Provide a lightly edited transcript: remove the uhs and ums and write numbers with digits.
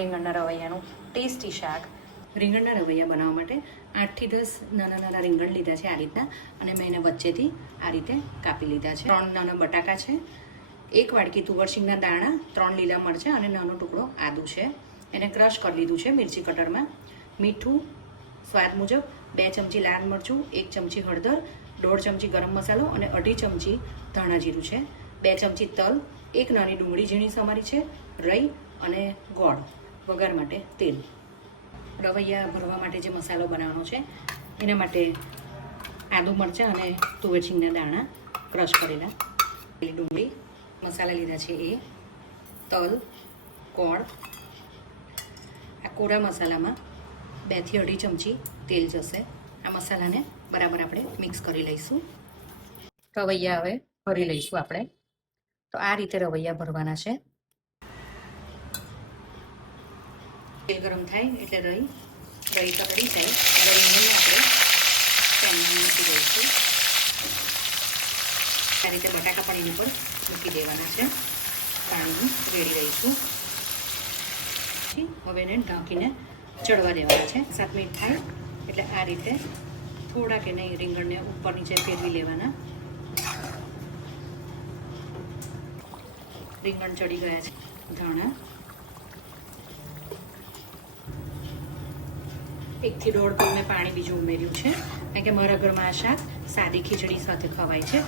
રીંગણના રવૈયાનું tasty શાક. રીંગણના રવૈયા બનાવવા માટે 8 થી 10 નાના નાના રીંગણ લીધા છે આ રીતના, અને મેં એને વચ્ચેથી આ રીતે કાપી લીધા છે. 3 નાના બટાકા છે, 1 વાડકી તુવરસિંગના દાણા, 3 લીલા મરચાં અને નાનો ટુકડો આદુ છે. એને ક્રશ કરી લીધું છે મિરચી કટરમાં. મીઠું સ્વાદ મુજબ, 2 ચમચી લાલ મરચું, 1 ચમચી હળદર, 1.5 ચમચી ગરમ મસાલો અને 2.5 ચમચી ધાણા જીરું છે. 2 ચમચી તલ, 1 નાની ડુંગળી ઝીણી સમારી છે, રઈ અને ગોળ, વઘાર માટે તેલ. રવૈયા ભરવા માટે જે મસાલો બનાવવાનો છે એના માટે આદુ મરચાં અને તુવેરસિંગના દાણા ક્રશ કરેલા, ડુંગળી, મસાલા લીધા છે એ, તલ, ગોળ. આ કોરા મસાલામાં 2 થી 2.5 ચમચી તેલ જશે. આ મસાલાને બરાબર આપણે મિક્સ કરી લઈશું. રવૈયા હવે ભરી લઈશું આપણે. તો આ રીતે રવૈયા ભરવાના છે. તેલ ગરમ થાય એટલે રઈ તકડી જાય એટલે રીંગણને આપણે પેનમાં મૂકી દઈશું. આ રીતે બટાકા પણ એની પર મૂકી દેવાના છે. પાણી રેડી રહીશું. હવે એને ઢાંકીને ચડવા દેવાના છે. 7 મિનિટ થાય એટલે આ રીતે થોડાક એને રીંગણને ઉપર નીચે ફેરવી લેવાના. રીંગણ ચડી ગયા છે. ધાણા 1 થી 1.5 મેં પાણી બીજું ઉમેર્યું છે, કારણ કે મારા ઘરમાં આ શાક સાદી ખીચડી સાથે ખવાય છે.